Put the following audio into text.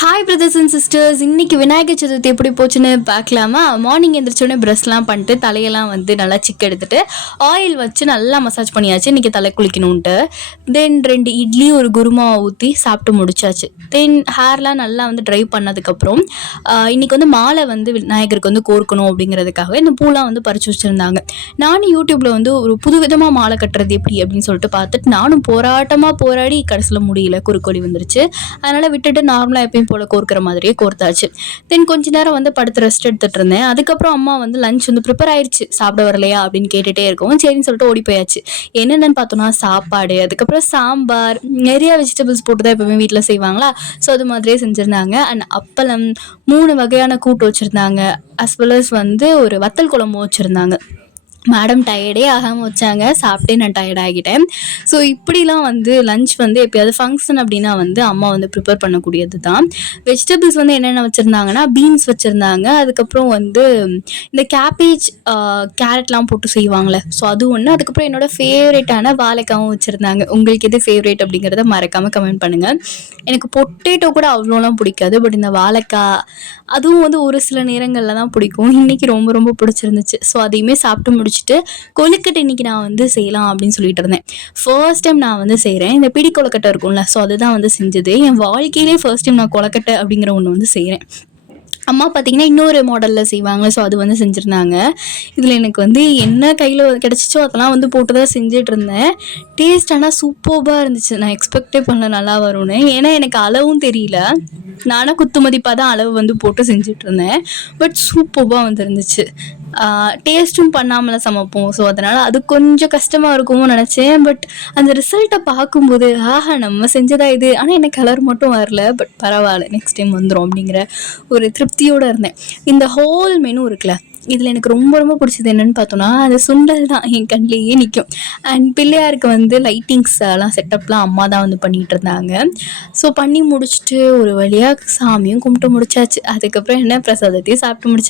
Hi brothers and sisters, இன்றைக்கி விநாயகர் சதுர்த்தி எப்படி போச்சுன்னு பார்க்கலாமா? மார்னிங் எழுந்திரிச்சோடனே ப்ரெஷ்லாம் பண்ணிட்டு தலையெல்லாம் வந்து நல்லா சிக்கு எடுத்துகிட்டு ஆயில் வச்சு நல்லா மசாஜ் பண்ணியாச்சு. இன்றைக்கி தலை குளிக்கணுன்ட்டு தென் 2 இட்லி ஒரு குருமாவை ஊற்றி சாப்பிட்டு முடிச்சாச்சு. தென் ஹேர்லாம் நல்லா வந்து ட்ரை பண்ணதுக்கப்புறம் இன்றைக்கி வந்து மாலை வந்து விநாயகருக்கு வந்து கோர்க்கணும் அப்படிங்கிறதுக்காக இந்த பூலாம் வந்து பறித்து வச்சுருந்தாங்க. நானும் யூடியூப்பில் வந்து ஒரு புது விதமாக மாலை கட்டுறது எப்படி அப்படின்னு சொல்லிட்டு பார்த்துட்டு நானும் போராடி கடைசியில் முடியல, குறுக்கோழி வந்துருச்சு. அதனால் விட்டுட்டு நார்மலாக எப்பயும் போல் கோர்க்கிற மாதிரியே கோர்த்தாச்சு. தென் கொஞ்ச நேரம் வந்து படுத்து ரெஸ்ட் எடுத்துகிட்டு இருந்தேன். அதுக்கப்புறம் அம்மா வந்து லஞ்ச் வந்து ப்ரிப்பேர் ஆயிடுச்சு, சாப்பிட வரலையா அப்படின்னு கேட்டுகிட்டே இருக்கவும் சரின்னு சொல்லிட்டு ஓடி போயாச்சு. என்னென்னு பார்த்தோன்னா சாப்பாடு, அதுக்கப்புறம் சாம்பார், நிறையா வெஜிடபிள்ஸ் போட்டு தான் எப்போவுமே வீட்டில் செய்வாங்களா, ஸோ அது மாதிரியே செஞ்சுருந்தாங்க. அண்ட் அப்பளம், 3 வகையான கூட்டு வச்சுருந்தாங்க. அஸ் வெல் அஸ் வந்து ஒரு வத்தல் குழம்பு வச்சுருந்தாங்க. மேடம் டயர்டே ஆகாமல் வச்சாங்க, சாப்பிட்டே நான் டயர்ட் ஆகிட்டேன். ஸோ இப்படிலாம் வந்து லஞ்ச் வந்து எப்போயாவது ஃபங்க்ஷன் அப்படின்னா வந்து அம்மா வந்து ப்ரிப்பேர் பண்ணக்கூடியது தான். வெஜிடபிள்ஸ் வந்து என்னென்ன வச்சுருந்தாங்கன்னா பீன்ஸ் வச்சுருந்தாங்க, அதுக்கப்புறம் வந்து இந்த கேபேஜ், கேரட்லாம் போட்டு செய்வாங்களே, ஸோ அது ஒன்று. அதுக்கப்புறம் என்னோடய ஃபேவரேட்டான வாழைக்காவும் வச்சுருந்தாங்க. உங்களுக்கு எது ஃபேவரேட் அப்படிங்கிறத மறக்காமல் கமெண்ட் பண்ணுங்கள். எனக்கு பொட்டேட்டோ கூட அவ்வளோலாம் பிடிக்காது, பட் இந்த வாழைக்காய் அதுவும் வந்து ஒரு சில நேரங்களில் தான் பிடிக்கும். இன்றைக்கி ரொம்ப ரொம்ப பிடிச்சிருந்துச்சு. ஸோ அதையுமே சாப்பிட்டு முடிச்சுட்டு கொழுக்கட்டை இன்றைக்கி நான் வந்து செய்யலாம் அப்படின்னு சொல்லிட்டு இருந்தேன். ஃபர்ஸ்ட் டைம் நான் வந்து செய்கிறேன். இந்த பிடி கொழுக்கட்டை இருக்கும்ல, ஸோ அதுதான் வந்து செஞ்சது. என் வாழ்க்கையிலே ஃபர்ஸ்ட் டைம் நான் கொழுக்கட்டை அப்படிங்கிற ஒன்று வந்து செய்கிறேன். அம்மா பார்த்திங்கன்னா இன்னொரு மாடலில் செய்வாங்க, ஸோ அது வந்து செஞ்சுருந்தாங்க. இதில் எனக்கு வந்து என்ன கையில் கிடச்சிச்சோ அதெல்லாம் வந்து போட்டு தான் செஞ்சுட்டு இருந்தேன். டேஸ்ட் ஆனால் சூப்பர்பாக இருந்துச்சு. நான் எக்ஸ்பெக்டே பண்ணல நல்லா வரும்னு. ஏன்னா எனக்கு அளவும் தெரியல, நானும் குத்து மதிப்பாக தான் அளவு வந்து போட்டு செஞ்சிட்ருந்தேன். பட் சூப்பர்பாக வந்துருந்துச்சு. டேஸ்ட்டும் பண்ணாமல் சமைப்போம், ஸோ அதனால் அது கொஞ்சம் கஷ்டமாக இருக்குமோ நினச்சேன். பட் அந்த ரிசல்ட்டை பார்க்கும்போது ஆஹா நம்ம செஞ்சதா இது, ஆனால் எனக்கு கலர் மட்டும் வரல, பட் பரவாயில்ல நெக்ஸ்ட் டைம் வந்துடும் அப்படிங்கிற ஒரு திருப்தியோடு இருந்தேன். இந்த ஹோல் மெனு இருக்குல்ல, இதில் எனக்கு ரொம்ப ரொம்ப பிடிச்சது என்னென்னு பார்த்தோன்னா அது சுண்டல் தான் என் கண்ணிலேயே நிற்கும். அண்ட் பிள்ளையாருக்கு வந்து லைட்டிங்ஸ் எல்லாம் செட்டப்லாம் அம்மா தான் வந்து பண்ணிகிட்டு இருந்தாங்க. ஸோ பண்ணி முடிச்சுட்டு ஒரு வழியாக சாமியும் கும்பிட்டு முடிச்சாச்சு. அதுக்கப்புறம் என்ன பிரசாதத்தையும் சாப்பிட்டு முடிச்சு